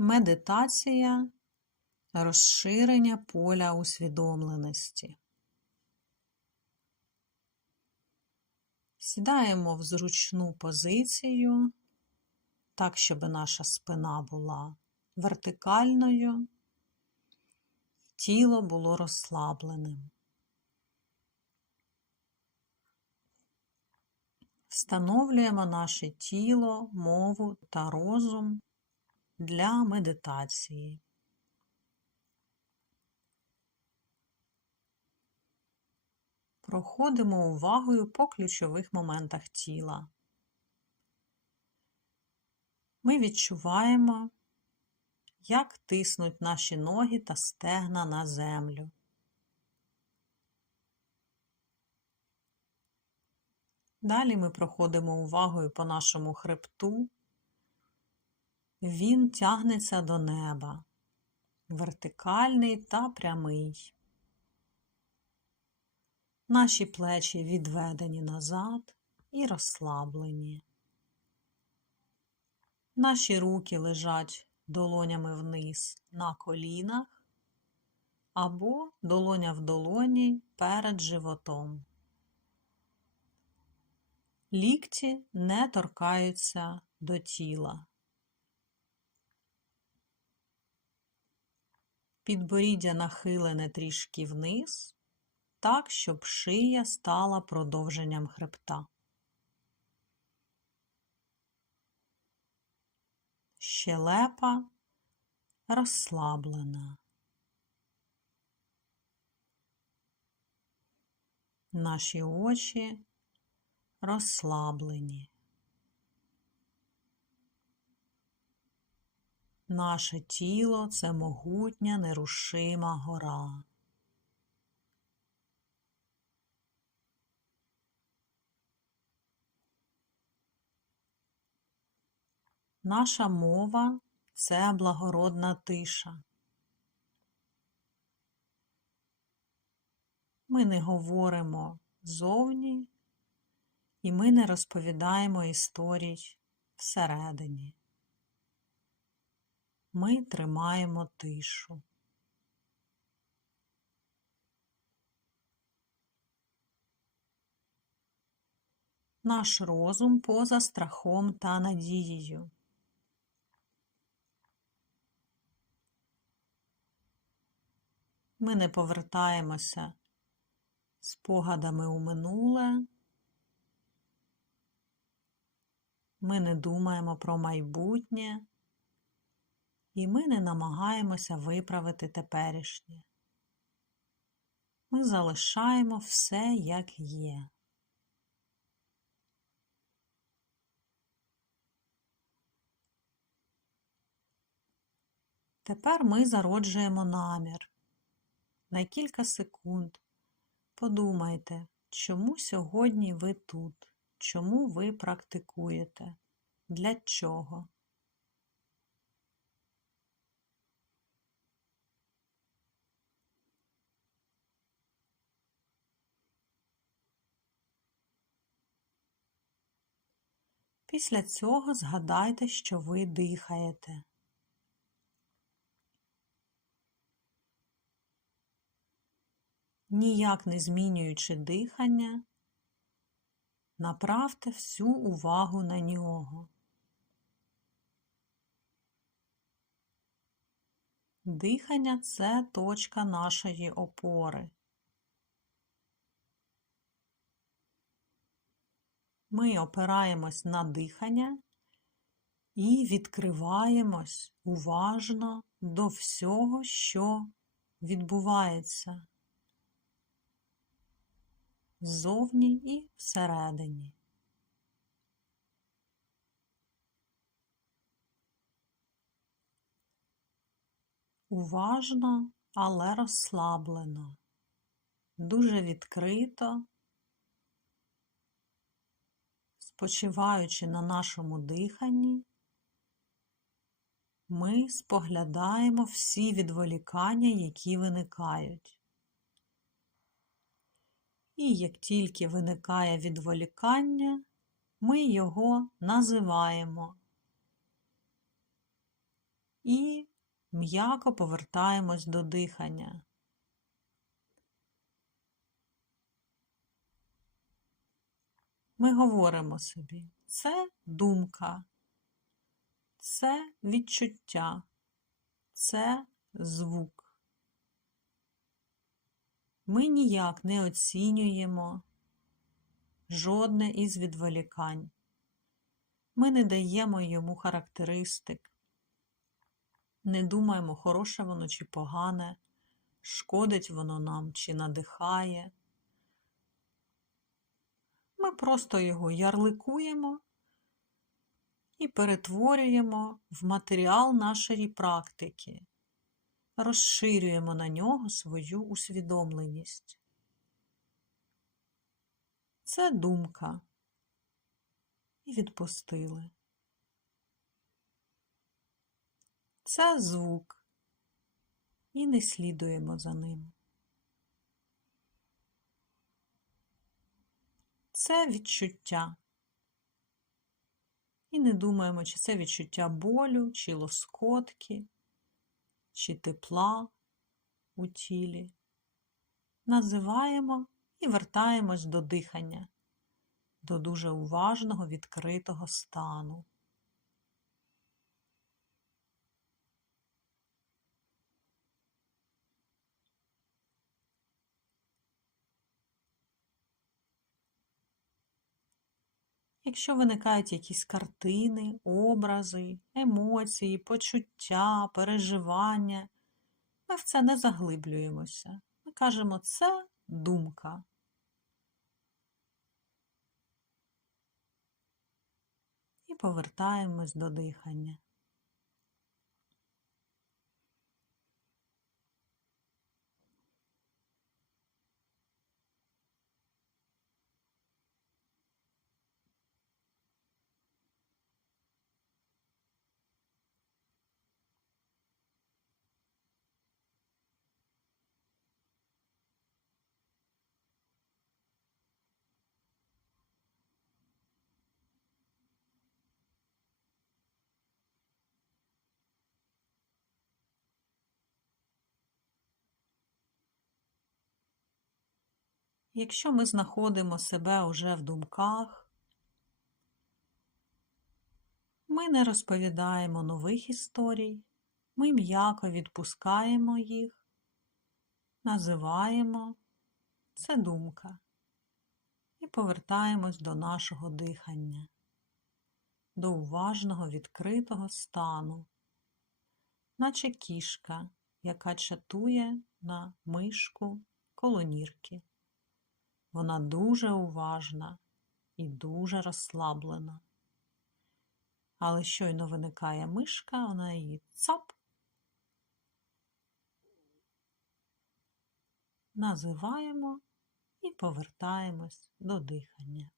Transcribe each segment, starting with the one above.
Медитація розширення поля усвідомленості. Сідаємо в зручну позицію, так, щоб наша спина була вертикальною, тіло було розслабленим. Встановлюємо наше тіло, мову та розум для медитації. Проходимо увагою по ключових моментах тіла. Ми відчуваємо, як тиснуть наші ноги та стегна на землю. Далі ми проходимо увагою по нашому хребту. Він тягнеться до неба, вертикальний та прямий. Наші плечі відведені назад і розслаблені. Наші руки лежать долонями вниз на колінах або долоня в долоні перед животом. Лікті не торкаються до тіла. Підборіддя нахилене трішки вниз, так, щоб шия стала продовженням хребта. Щелепа розслаблена. Наші очі розслаблені. Наше тіло це могутня нерушима гора. Наша мова це благородна тиша. Ми не говоримо зовні і ми не розповідаємо історій всередині. Ми тримаємо тишу. Наш розум поза страхом та надією. Ми не повертаємося спогадами у минуле. Ми не думаємо про майбутнє, і ми не намагаємося виправити теперішнє. Ми залишаємо все, як є. Тепер ми зароджуємо намір. На кілька секунд подумайте, чому сьогодні ви тут, чому ви практикуєте, для чого. Після цього згадайте, що ви дихаєте. ніяк не змінюючи дихання, направте всю увагу на нього. Дихання це точка нашої опори. Ми опираємось на дихання і відкриваємось уважно до всього, що відбувається ззовні і всередині. Уважно, але розслаблено, дуже відкрито, спочиваючи на нашому диханні, ми споглядаємо всі відволікання, які виникають. І як тільки виникає відволікання, ми його називаємо і м'яко повертаємось до дихання. Ми говоримо собі, це думка, це відчуття, це звук. Ми ніяк не оцінюємо жодне із відволікань. Ми не даємо йому характеристик, не думаємо, хороше воно чи погане, шкодить воно нам чи надихає. Просто його ярликуємо і перетворюємо в матеріал нашої практики, розширюємо на нього свою усвідомленість. Це думка. І відпустили. Це звук. І не слідуємо за ним. Це відчуття. І не думаємо, чи це відчуття болю, чи лоскотки, чи тепла у тілі. Називаємо і вертаємось до дихання, до дуже уважного відкритого стану. Якщо виникають якісь картини, образи, емоції, почуття, переживання, ми в це не заглиблюємося. Ми кажемо, це думка. І повертаємось до дихання. Якщо ми знаходимо себе уже в думках, ми не розповідаємо нових історій, ми м'яко відпускаємо їх, називаємо це думка і повертаємось до нашого дихання, до уважного відкритого стану, наче кішка, яка чатує на мишку колонірки. Вона дуже уважна і дуже розслаблена. Але щойно виникає мишка, вона її цап, називаємо і повертаємось до дихання.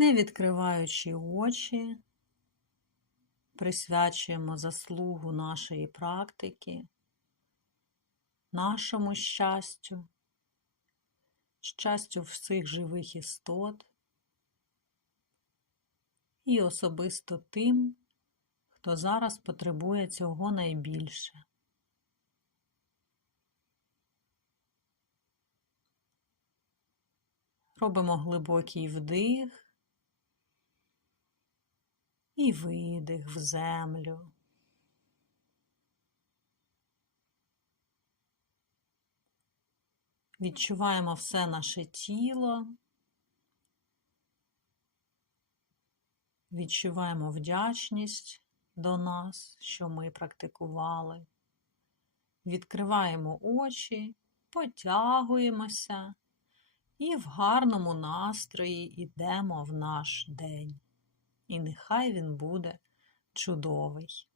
Не відкриваючи очі, присвячуємо заслугу нашої практики, нашому щастю, щастю всіх живих істот і особисто тим, хто зараз потребує цього найбільше. Робимо глибокий вдих і видих в землю. Відчуваємо все наше тіло. Відчуваємо вдячність до нас, що ми практикували. Відкриваємо очі, потягуємося і в гарному настрої йдемо в наш день. І нехай він буде чудовий.